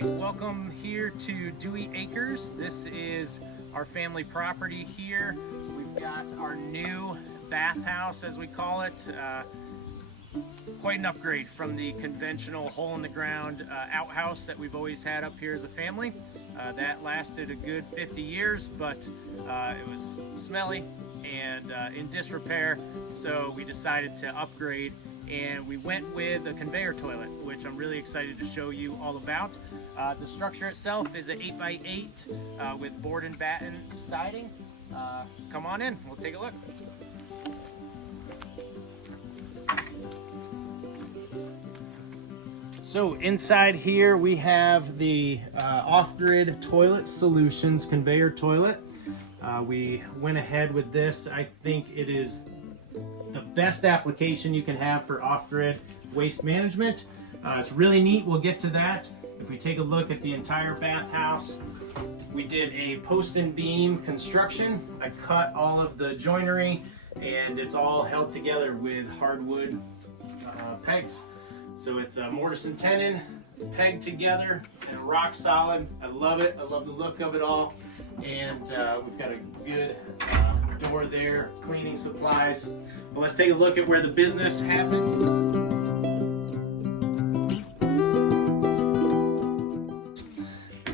Hi, welcome here to Dewey Acres. This is our family property here. We've got our new bathhouse, as we call it. Quite an upgrade from the conventional hole-in-the-ground outhouse that we've always had up here as a family. That lasted a good 50 years, but it was smelly and in disrepair, so we decided to upgrade, and we went with a conveyor toilet, which I'm really excited to show you all about. The structure itself is an 8x8 with board and batten siding. Come on in, we'll take a look. So inside here we have the OffGrid Toilet Solutions conveyor toilet. We went ahead with this. I think it is the best application you can have for off-grid waste management. It's really neat. We'll get to that. If we take a look at the entire bathhouse, we did a post and beam construction. I cut all of the joinery and it's all held together with hardwood pegs. So it's a mortise and tenon pegged together and rock solid. I love it. I love the look of it all. And we've got a good door there, cleaning supplies. Well, let's take a look at where the business happened.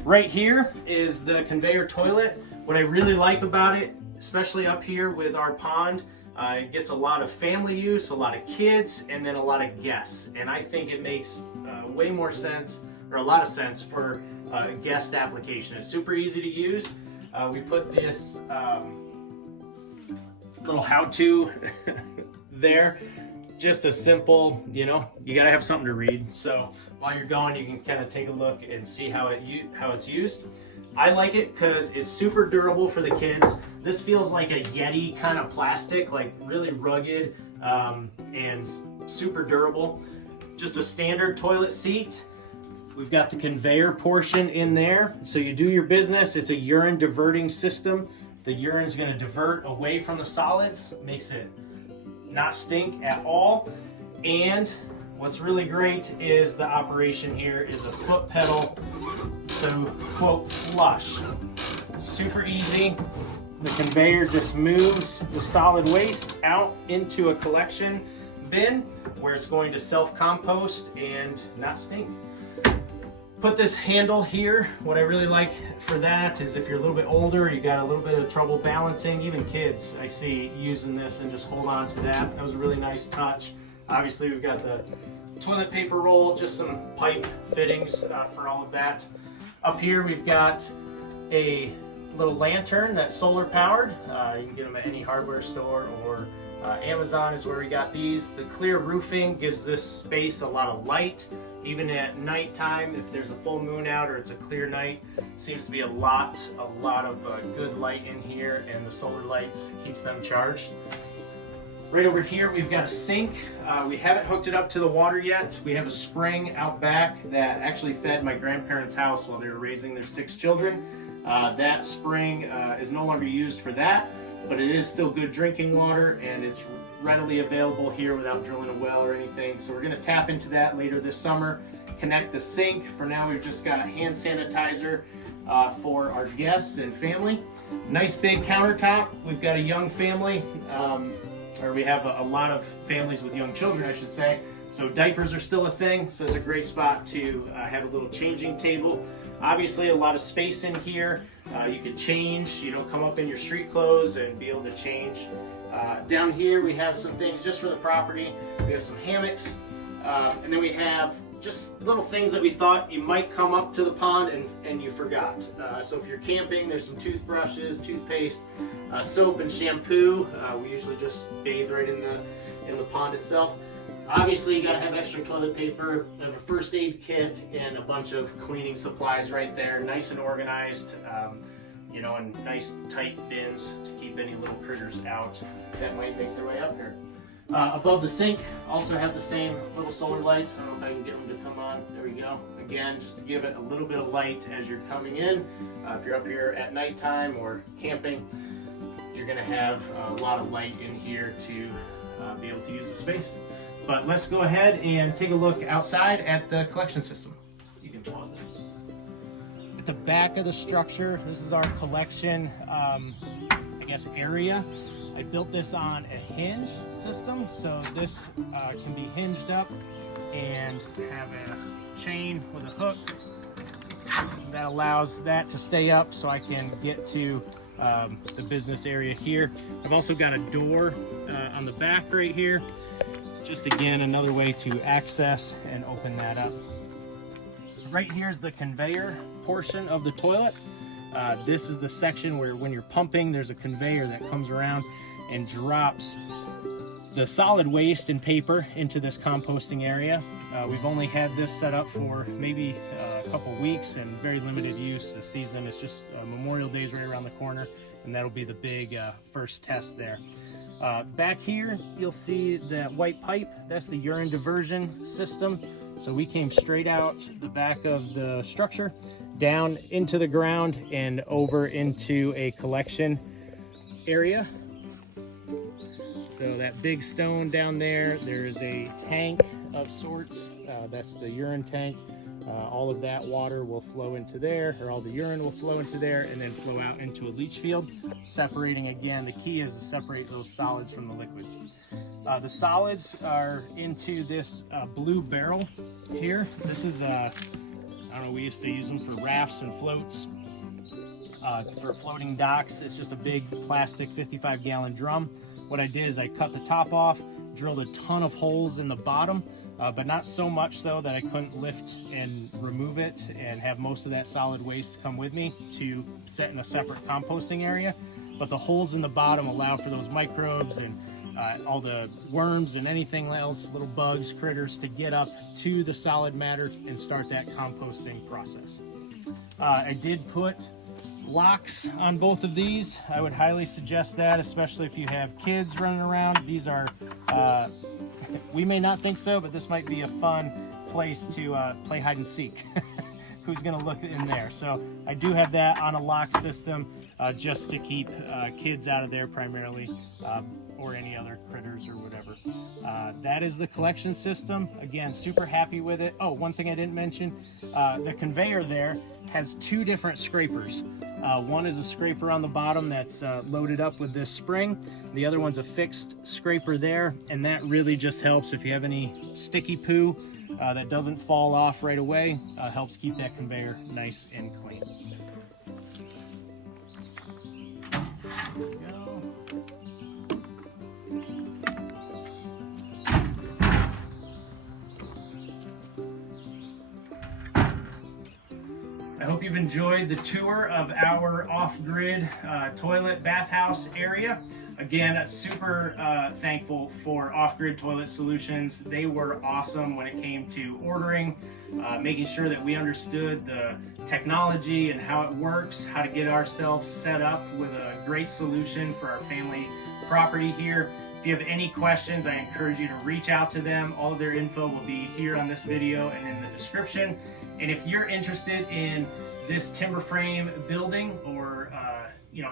Right here is the conveyor toilet. What I really like about it, especially up here with our pond, it gets a lot of family use, a lot of kids, and then a lot of guests. And I think it makes way more sense, or a lot of sense, for a guest application. It's super easy to use. We put this little how-to there. Just a simple, you gotta have something to read. So while you're going, you can kind of take a look and see how it's used. I like it because it's super durable for the kids. This feels like a Yeti kind of plastic, like really rugged and super durable. Just a standard toilet seat. We've got the conveyor portion in there. So you do your business. It's a urine diverting system. The urine's going to divert away from the solids, makes it not stink at all. And what's really great is the operation here is a foot pedal to, quote, flush. Super easy. The conveyor just moves the solid waste out into a collection bin where it's going to self-compost and not stink. Put this handle here. What I really like for that is if you're a little bit older, you got a little bit of trouble balancing, even kids I see using this and just hold on to that. That was a really nice touch. Obviously we've got the toilet paper roll, just some pipe fittings for all of that. Up here we've got a little lantern that's solar powered. You can get them at any hardware store, or Amazon is where we got these. The clear roofing gives this space a lot of light. Even at nighttime, if there's a full moon out or it's a clear night, seems to be a lot of good light in here, and the solar lights keeps them charged. Right over here, we've got a sink. We haven't hooked it up to the water yet. We have a spring out back that actually fed my grandparents' house while they were raising their 6 children. That spring is no longer used for that, but it is still good drinking water, and it's readily available here without drilling a well or anything. So we're going to tap into that later this summer, connect the sink. For now, we've just got hand sanitizer for our guests and family. Nice big countertop. We've got a young family, or we have a lot of families with young children, I should say. So diapers are still a thing, so it's a great spot to have a little changing table. Obviously a lot of space in here. You can change, come up in your street clothes and be able to change. Down here we have some things just for the property. We have some hammocks, and then we have just little things that we thought you might come up to the pond and you forgot. So if you're camping, there's some toothbrushes, toothpaste, soap and shampoo. We usually just bathe right in the pond itself. Obviously, you gotta have extra toilet paper. We have a first aid kit and a bunch of cleaning supplies right there, nice and organized, and nice tight bins to keep any little critters out that might make their way up here. Above the sink, also have the same little solar lights. I don't know if I can get them to come on. There we go. Again, just to give it a little bit of light as you're coming in. If you're up here at nighttime or camping, you're gonna have a lot of light in here to be able to use the space. But let's go ahead and take a look outside at the collection system. You can pause it. at the back of the structure, this is our collection, I guess, area. I built this on a hinge system, so this can be hinged up and have a chain with a hook that allows that to stay up so I can get to the business area here. I've also got a door on the back right here. Just again, another way to access and open that up. Right here is the conveyor portion of the toilet. This is the section where when you're pumping, there's a conveyor that comes around and drops the solid waste and paper into this composting area. We've only had this set up for maybe a couple weeks and very limited use this season. It's just Memorial Day's right around the corner, and that'll be the big first test there. Back here, you'll see that white pipe. That's the urine diversion system. So we came straight out the back of the structure, down into the ground and over into a collection area. So that big stone down there, there is a tank of sorts. That's the urine tank. All of that water will flow into there, or all the urine will flow into there and then flow out into a leach field, separating again. The key is to separate those solids from the liquids. The solids are into this blue barrel here. This is, I don't know, we used to use them for rafts and floats. For floating docks, it's just a big plastic 55-gallon drum. What I did is I cut the top off, drilled a ton of holes in the bottom, but not so much so that I couldn't lift and remove it and have most of that solid waste come with me to set in a separate composting area. But the holes in the bottom allow for those microbes and all the worms and anything else, little bugs, critters, to get up to the solid matter and start that composting process. I did put locks on both of these. I would highly suggest that, especially if you have kids running around. These are, we may not think so, but this might be a fun place to play hide and seek. Who's gonna look in there? So I do have that on a lock system just to keep kids out of there primarily, or any other critters or whatever. That is the collection system. Again, super happy with it. Oh, one thing I didn't mention, the conveyor there has two different scrapers. One is a scraper on the bottom that's loaded up with this spring. The other one's a fixed scraper there, and that really just helps if you have any sticky poo that doesn't fall off right away. Helps keep that conveyor nice and clean. There we go. I hope you've enjoyed the tour of our off-grid toilet bathhouse area. Again, super thankful for OffGrid Toilet Solutions. They were awesome when it came to ordering, making sure that we understood the technology and how it works, how to get ourselves set up with a great solution for our family property here. If you have any questions, I encourage you to reach out to them. All of their info will be here on this video and in the description. And if you're interested in this timber frame building, or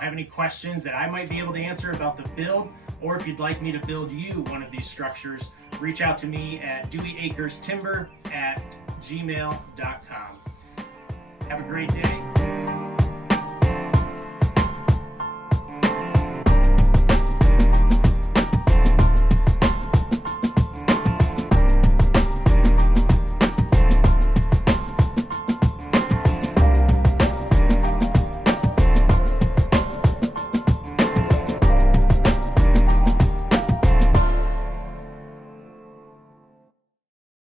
have any questions that I might be able to answer about the build, or if you'd like me to build you one of these structures, reach out to me at deweyacrestimber@gmail.com. Have a great day.